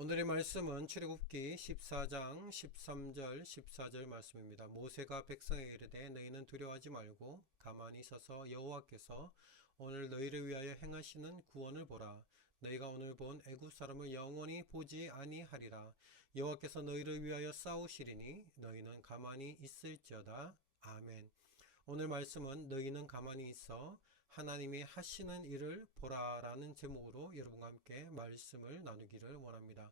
오늘의 말씀은 출애굽기 14장 13절 14절 말씀입니다. 모세가 백성에게 이르되 너희는 두려워하지 말고 가만히 서서 여호와께서 오늘 너희를 위하여 행하시는 구원을 보라. 너희가 오늘 본 애굽 사람을 영원히 보지 아니하리라. 여호와께서 너희를 위하여 싸우시리니 너희는 가만히 있을지어다. 아멘. 오늘 말씀은 너희는 가만히 있어 하나님이 하시는 일을 보라라는 제목으로 여러분과 함께 말씀을 나누기를 원합니다.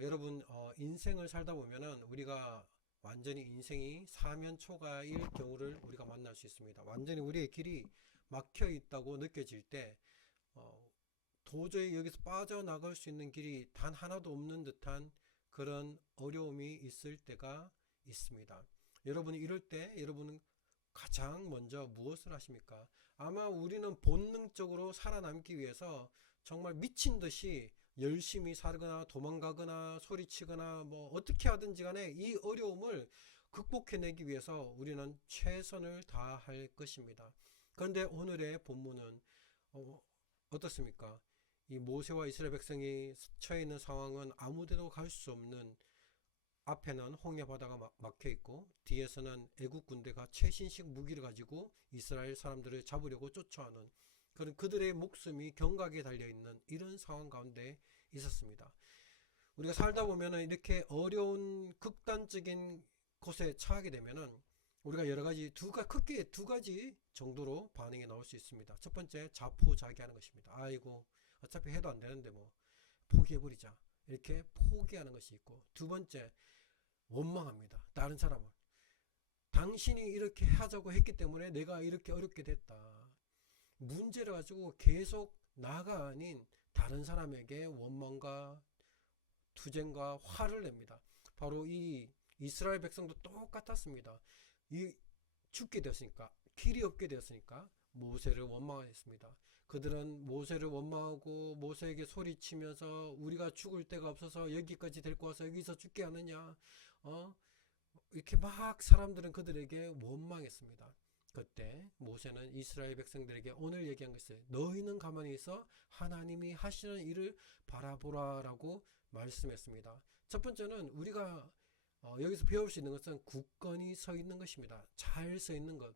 여러분, 인생을 살다 보면은 우리가 완전히 인생이 사면초가일 경우를 우리가 만날 수 있습니다. 완전히 우리의 길이 막혀 있다고 느껴질 때 도저히 여기서 빠져나갈 수 있는 길이 단 하나도 없는 듯한 그런 어려움이 있을 때가 있습니다. 여러분이 이럴 때 여러분은 가장 먼저 무엇을 하십니까? 아마 우리는 본능적으로 살아남기 위해서 정말 미친 듯이 열심히 살거나 도망가거나 소리치거나 뭐 어떻게 하든지 간에 이 어려움을 극복해내기 위해서 우리는 최선을 다할 것입니다. 그런데 오늘의 본문은 어떻습니까? 이 모세와 이스라엘 백성이 처해 있는 상황은 아무데도 갈 수 없는, 앞에는 홍해 바다가 막혀 있고 뒤에서는 애국 군대가 최신식 무기를 가지고 이스라엘 사람들을 잡으려고 쫓아오는 그런, 그들의 목숨이 경각에 달려 있는 이런 상황 가운데 있었습니다. 우리가 살다 보면은 이렇게 어려운 극단적인 곳에 처하게 되면은 우리가 여러 가지 크게 두 가지 정도로 반응이 나올 수 있습니다. 첫 번째, 자포자기하는 것입니다. 아이고 어차피 해도 안 되는데 뭐 포기해버리자, 이렇게 포기하는 것이 있고, 두 번째, 원망합니다. 다른 사람을. 당신이 이렇게 하자고 했기 때문에 내가 이렇게 어렵게 됐다. 문제를 가지고 계속 나가 아닌 다른 사람에게 원망과 투쟁과 화를 냅니다. 바로 이 이스라엘 백성도 똑같았습니다. 이 죽게 되었으니까, 길이 없게 되었으니까 모세를 원망했습니다. 그들은 모세를 원망하고 모세에게 소리치면서 우리가 죽을 데가 없어서 여기까지 데리고 와서 여기서 죽게 하느냐, 이렇게 막 사람들은 그들에게 원망했습니다. 그때 모세는 이스라엘 백성들에게 오늘 얘기한 것을, 너희는 가만히 있어 하나님이 하시는 일을 바라보라 라고 말씀했습니다. 첫 번째는 우리가 여기서 배울 수 있는 것은 굳건히 서 있는 것입니다. 잘 서 있는 것.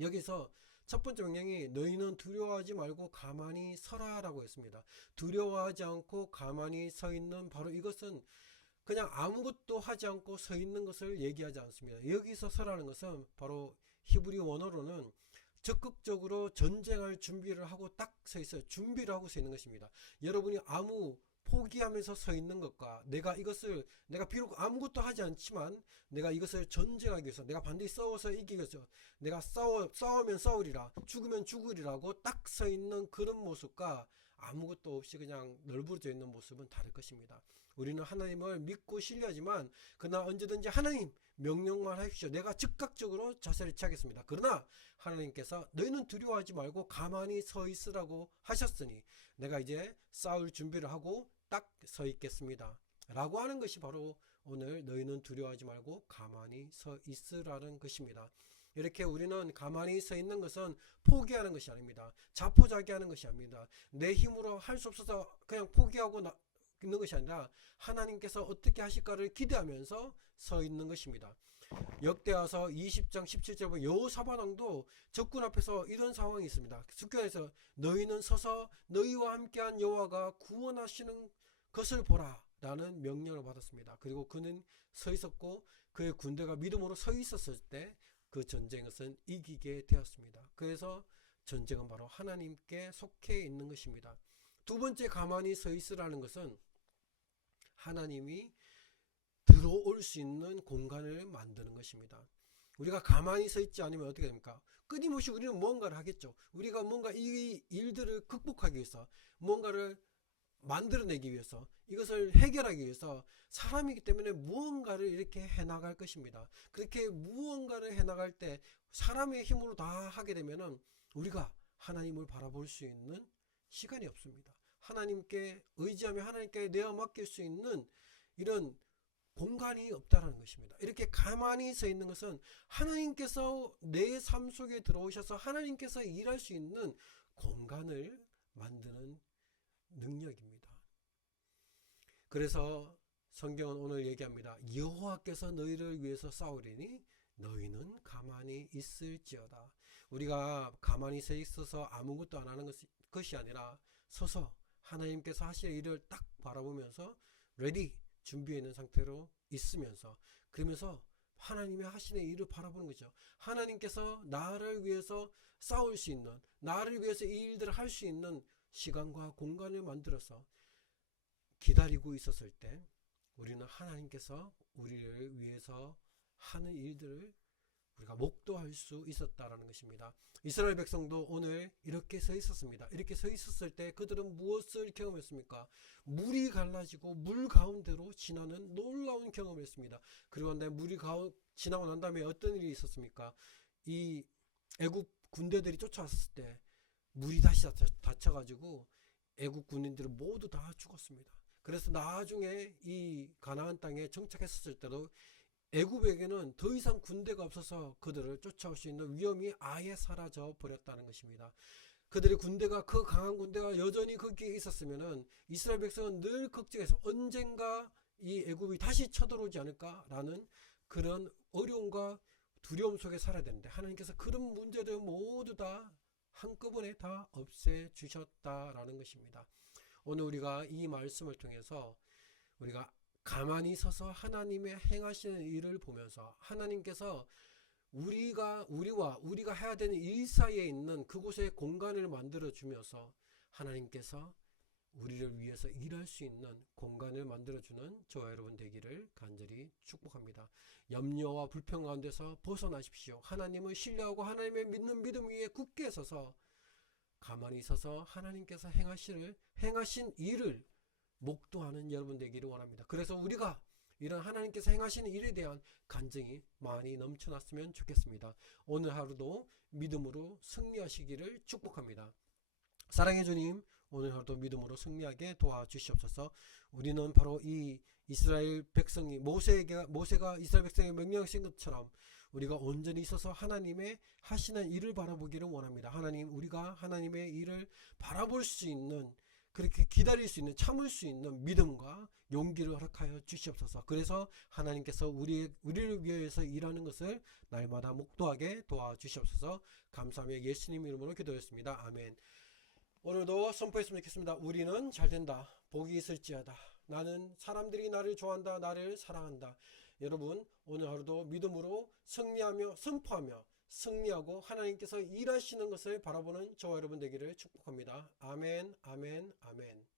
여기서 첫 번째 명령이 너희는 두려워하지 말고 가만히 서라 라고 했습니다. 두려워하지 않고 가만히 서 있는, 바로 이것은 그냥 아무것도 하지 않고 서 있는 것을 얘기하지 않습니다. 여기서 서라는 것은 바로 히브리 원어로는 적극적으로 전쟁할 준비를 하고 딱 서 있어요. 준비를 하고 서 있는 것입니다. 여러분이 아무 포기하면서 서 있는 것과 내가 비록 아무것도 하지 않지만 내가 이것을 전쟁하기 위해서, 내가 반드시 싸워서 이기기 위해서, 내가 싸우면 싸우리라, 죽으면 죽으리라고 딱 서 있는 그런 모습과 아무것도 없이 그냥 널브러져 있는 모습은 다를 것입니다. 우리는 하나님을 믿고 신뢰하지만 그러나 언제든지 하나님 명령만 하십시오, 내가 즉각적으로 자세를 취하겠습니다. 그러나 하나님께서 너희는 두려워하지 말고 가만히 서 있으라고 하셨으니 내가 이제 싸울 준비를 하고 딱 서 있겠습니다 라고 하는 것이 바로 오늘 너희는 두려워하지 말고 가만히 서 있으라는 것입니다. 이렇게 우리는 가만히 서 있는 것은 포기하는 것이 아닙니다. 자포자기하는 것이 아닙니다. 내 힘으로 할 수 없어서 그냥 포기하고 있는 것이 아니라 하나님께서 어떻게 하실까를 기대하면서 서 있는 것입니다. 역대하서 20장 17절 보면 여호사밧 왕도 적군 앞에서 이런 상황이 있습니다. 숙교에서 너희는 서서 너희와 함께한 여호와가 구원하시는 것을 보라 라는 명령을 받았습니다. 그리고 그는 서 있었고 그의 군대가 믿음으로 서 있었을 때 그 전쟁은 이기게 되었습니다. 그래서 전쟁은 바로 하나님께 속해 있는 것입니다. 두 번째, 가만히 서 있으라는 것은 하나님이 들어올 수 있는 공간을 만드는 것입니다. 우리가 가만히 서 있지 않으면 어떻게 됩니까? 끊임없이 우리는 무언가를 하겠죠. 우리가 뭔가 이 일들을 극복하기 위해서, 뭔가를 만들어내기 위해서, 이것을 해결하기 위해서 사람이기 때문에 무언가를 이렇게 해나갈 것입니다. 그렇게 무언가를 해나갈 때 사람의 힘으로 다 하게 되면은 우리가 하나님을 바라볼 수 있는 시간이 없습니다. 하나님께 의지하며 하나님께 내어 맡길 수 있는 이런 공간이 없다라는 것입니다. 이렇게 가만히 서 있는 것은 하나님께서 내 삶 속에 들어오셔서 하나님께서 일할 수 있는 공간을 만드는 능력입니다. 그래서 성경은 오늘 얘기합니다. 여호와께서 너희를 위해서 싸우리니 너희는 가만히 있을지어다. 우리가 가만히 서 있어서 아무것도 안 하는 것이 아니라 서서 하나님께서 하실 일을 딱 바라보면서 레디 준비해 있는 상태로 있으면서, 그러면서 하나님의 하시는 일을 바라보는 거죠. 하나님께서 나를 위해서 싸울 수 있는, 나를 위해서 이 일들을 할 수 있는 시간과 공간을 만들어서 기다리고 있었을 때 우리는 하나님께서 우리를 위해서 하는 일들을 우리가 목도할 수 있었다라는 것입니다. 이스라엘 백성도 오늘 이렇게 서 있었습니다. 이렇게 서 있었을 때 그들은 무엇을 경험했습니까? 물이 갈라지고 물 가운데로 지나는 놀라운 경험을 했습니다. 그리고 물이 지나고 난 다음에 어떤 일이 있었습니까? 이 애굽 군대들이 쫓아왔을 때 물이 다시 닫혀가지고 애굽 군인들은 모두 다 죽었습니다. 그래서 나중에 이 가나안 땅에 정착했을 때도 애굽에게는 더 이상 군대가 없어서 그들을 쫓아올 수 있는 위험이 아예 사라져 버렸다는 것입니다. 그들의 군대가, 그 강한 군대가 여전히 거기에 있었으면은 이스라엘 백성은 늘 걱정해서 언젠가 이 애굽이 다시 쳐들어오지 않을까라는 그런 어려움과 두려움 속에 살아야 되는데, 하나님께서 그런 문제들 모두 다 한꺼번에 다 없애 주셨다라는 것입니다. 오늘 우리가 이 말씀을 통해서 우리가 가만히 서서 하나님의 행하시는 일을 보면서 하나님께서 우리와 해야 되는 일 사이에 있는 그곳에 공간을 만들어 주면서 하나님께서 우리를 위해서 일할 수 있는 공간을 만들어 주는 저와 여러분 되기를 간절히 축복합니다. 염려와 불평 가운데서 벗어나십시오. 하나님을 신뢰하고 하나님의 믿는 믿음 위에 굳게 서서 가만히 서서 하나님께서 행하신 일을 목도하는 여러분 되기를 원합니다. 그래서 우리가 이런 하나님께서 행하시는 일에 대한 간증이 많이 넘쳐났으면 좋겠습니다. 오늘 하루도 믿음으로 승리하시기를 축복합니다. 사랑해 주님, 오늘 하루도 믿음으로 승리하게 도와주시옵소서. 우리는 바로 이 이스라엘 백성이 모세가 이스라엘 백성에 명령하신 것처럼 우리가 온전히 있어서 하나님의 하시는 일을 바라보기를 원합니다. 하나님, 우리가 하나님의 일을 바라볼 수 있는, 그렇게 기다릴 수 있는, 참을 수 있는 믿음과 용기를 허락하여 주시옵소서. 그래서 하나님께서 우리를 위해서 일하는 것을 날마다 목도하게 도와주시옵소서. 감사하며 예수님 이름으로 기도했습니다. 아멘. 오늘도 선포했으면 좋겠습니다. 우리는 잘된다. 복이 있을지어다. 나는 사람들이 나를 좋아한다. 나를 사랑한다. 여러분, 오늘 하루도 믿음으로 승리하며 선포하며 승리하고 하나님께서 일하시는 것을 바라보는 저와 여러분 되기를 축복합니다. 아멘, 아멘, 아멘.